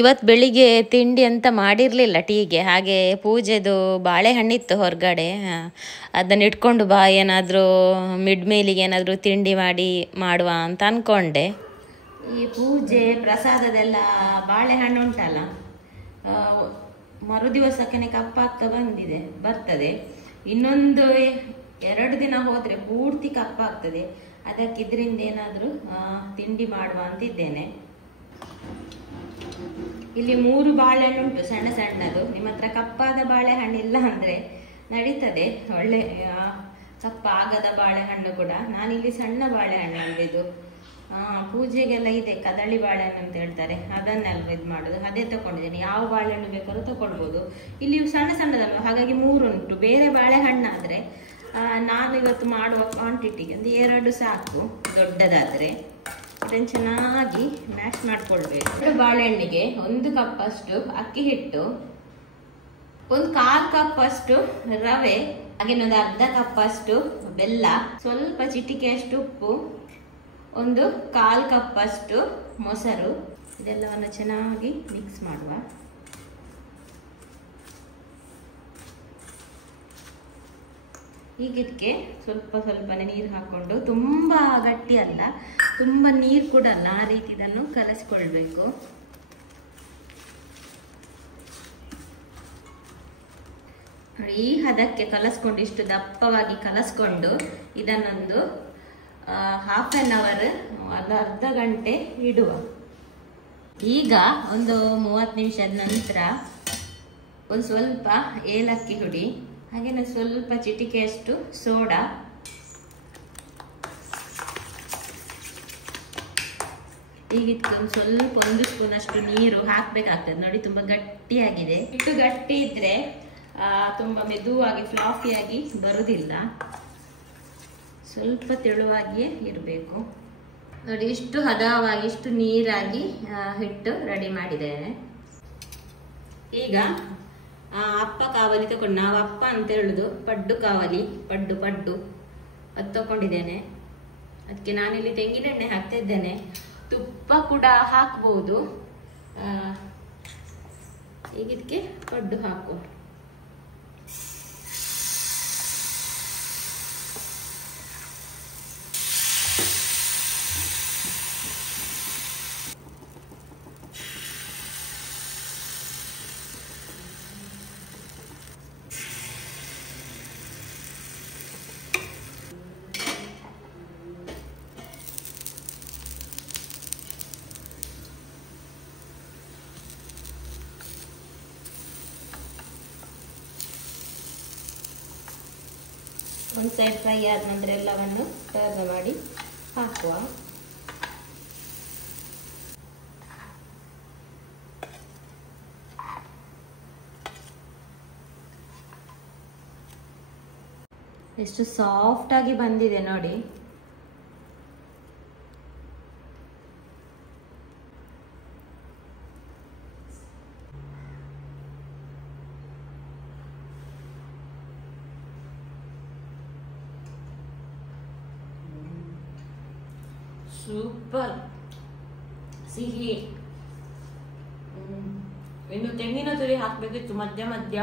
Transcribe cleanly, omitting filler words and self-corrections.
ಇವತ್ತು ಬೆಳಿಗ್ಗೆ ತಿಂಡಿ ಅಂತ ಮಾಡಿರಲಿಲ್ಲ ಟೀಗೆ, ಹಾಗೆ ಪೂಜೆದು ಬಾಳೆಹಣ್ಣಿತ್ತು ಹೊರಗಡೆ, ಅದನ್ನು ಇಟ್ಕೊಂಡು ಬಾ ಏನಾದರೂ ಮಿಡ್ ಮೇಲಿಗೆ ಏನಾದರೂ ತಿಂಡಿ ಮಾಡುವ ಅಂತ ಅಂದ್ಕೊಂಡೆ. ಈ ಪೂಜೆ ಪ್ರಸಾದದೆಲ್ಲ ಬಾಳೆಹಣ್ಣು ಉಂಟಲ್ಲ, ಮರುದಿವಸಕ್ಕೆ ಕಪ್ಪಾಗ್ತಾ ಬರ್ತದೆ. ಇನ್ನೊಂದು 2 ದಿನ ಹೋದರೆ ಪೂರ್ತಿ ಕಪ್ಪಾಗ್ತದೆ. ಅದಕ್ಕೆ ಇದರಿಂದ ಏನಾದರೂ ತಿಂಡಿ ಮಾಡುವ ಅಂತಿದ್ದೇನೆ. ಇಲ್ಲಿ 3 ಬಾಳೆಹಣ್ಣು ಉಂಟು, ಸಣ್ಣ ಸಣ್ಣದು. ನಿಮ್ಮ ಹತ್ರ ಕಪ್ಪಾದ ಬಾಳೆಹಣ್ಣು ಇಲ್ಲ ಅಂದರೆ ನಡೀತದೆ, ಒಳ್ಳೆ ಕಪ್ಪಾಗದ ಬಾಳೆಹಣ್ಣು ಕೂಡ. ನಾನಿಲ್ಲಿ ಸಣ್ಣ ಬಾಳೆಹಣ್ಣು ಅಂದರೆ ಇದು ಪೂಜೆಗೆಲ್ಲ ಇದೆ, ಕದಳಿ ಬಾಳೆಹಣ್ಣು ಅಂತ ಹೇಳ್ತಾರೆ, ಅದನ್ನೆಲ್ಲ ಇದು ಮಾಡೋದು. ಅದೇ ತಗೊಂಡಿದ್ದೇನೆ. ಯಾವ ಬಾಳೆಹಣ್ಣು ಬೇಕಾದ್ರೂ ತಗೊಳ್ಬೋದು. ಇಲ್ಲಿ ಸಣ್ಣ ಸಣ್ಣದಲ್ಲ, ಹಾಗಾಗಿ 3 ಉಂಟು. ಬೇರೆ ಬಾಳೆಹಣ್ಣಾದರೆ ನಾನು ಇವತ್ತು ಮಾಡುವ ಕ್ವಾಂಟಿಟಿಗೆ ಒಂದು 2 ಸಾಕು, ದೊಡ್ಡದಾದರೆ. ಇದನ್ನು ಚೆನ್ನಾಗಿ ಮ್ಯಾಶ್ ಮಾಡ್ಕೊಳ್ಬೇಕು. 2 ಬಾಳೆಹಣ್ಣಿಗೆ 1 ಕಪ್ ಅಷ್ಟು ಅಕ್ಕಿ ಹಿಟ್ಟು, 1/4 ಕಪ್ ಅಷ್ಟು ರವೆ, ಹಾಗೆ ಒಂದು ಅರ್ಧ ಕಪ್ ಅಷ್ಟು ಬೆಲ್ಲ, ಸ್ವಲ್ಪ ಚಿಟಿಕೆಯಷ್ಟು ಉಪ್ಪು, 1/4 ಕಪ್ ಅಷ್ಟು ಮೊಸರು. ಇದೆಲ್ಲವನ್ನು ಚೆನ್ನಾಗಿ ಮಿಕ್ಸ್ ಮಾಡುವ. ಈಗ ಇದಕ್ಕೆ ಸ್ವಲ್ಪನೇ ನೀರು ಹಾಕೊಂಡು, ತುಂಬ ಗಟ್ಟಿ ಅಲ್ಲ, ತುಂಬ ನೀರು ಕೂಡ ಅಲ್ಲ, ಆ ರೀತಿ ಇದನ್ನು ಕಲಸಿಕೊಳ್ಬೇಕು. ಈ ಹದಕ್ಕೆ ಕಲಸ್ಕೊಂಡು, ಇಷ್ಟು ದಪ್ಪವಾಗಿ ಕಲಸ್ಕೊಂಡು ಇದನ್ನೊಂದು 1/2 ಅವರ್, ಅರ್ಧ ಗಂಟೆ ಇಡುವ. ಈಗ ಒಂದು 30 ನಿಮಿಷದ ನಂತರ ಒಂದು ಸ್ವಲ್ಪ ಏಲಕ್ಕಿ ಹುಡಿ, ಹಾಗೇನೆ ಸ್ವಲ್ಪ ಚಿಟಿಕೆಯಷ್ಟು ಸೋಡಾ, ಈಗ ಇದಕ್ಕೆ ಸ್ವಲ್ಪ 1 ಸ್ಪೂನ್ ಅಷ್ಟು ನೀರು ಹಾಕ್ಬೇಕಾಗ್ತದೆ. ನೋಡಿ, ತುಂಬಾ ಗಟ್ಟಿಯಾಗಿದೆ. ಇಷ್ಟು ಗಟ್ಟಿ ಇದ್ರೆ ತುಂಬಾ ಮೆದುವಾಗಿ ಫ್ಲಾಫಿಯಾಗಿ ಬರುದಿಲ್ಲ, ಸ್ವಲ್ಪ ತೆಳುವಾಗಿಯೇ ಇರಬೇಕು. ನೋಡಿ, ಇಷ್ಟು ಹದವಾಗಿ, ಇಷ್ಟು ನೀರಾಗಿ ಹಿಟ್ಟು ರೆಡಿ ಮಾಡಿದ್ದೇನೆ. ಈಗ ಅಪ್ಪ ಕಾವಲಿ ತಗೊಂಡು, ನಾವು ಅಪ್ಪ ಅಂತ ಹೇಳುದು ಪಡ್ಡು ಕಾವಲಿ, ಪಡ್ಡು ಅದು ತಗೊಂಡಿದ್ದೇನೆ. ಅದಕ್ಕೆ ನಾನಿಲ್ಲಿ ತೆಂಗಿನೆಣ್ಣೆ ಹಾಕ್ತಾ ಇದ್ದೇನೆ, ತುಪ್ಪ ಕೂಡ ಹಾಕ್ಬಹುದು. ಈಗ ಇದಕ್ಕೆ ಪಡ್ಡು ಹಾಕುವ. ಒಂದು ಸೈಡ್ ಫ್ರೈ ಆದ ನಂತರ ಎಲ್ಲವನ್ನು ಟರ್ನ್ ಮಾಡಿ ಹಾಕುವ. ಎಷ್ಟು ಸಾಫ್ಟ್ ಆಗಿ ಬಂದಿದೆ ನೋಡಿ. ಸೂಪರ್ ಸಿಹಿ. ಇನ್ನು ತೆಂಗಿನ ತುರಿ ಹಾಕ್ಬೇಕಿತ್ತು ಮಧ್ಯ ಮಧ್ಯ.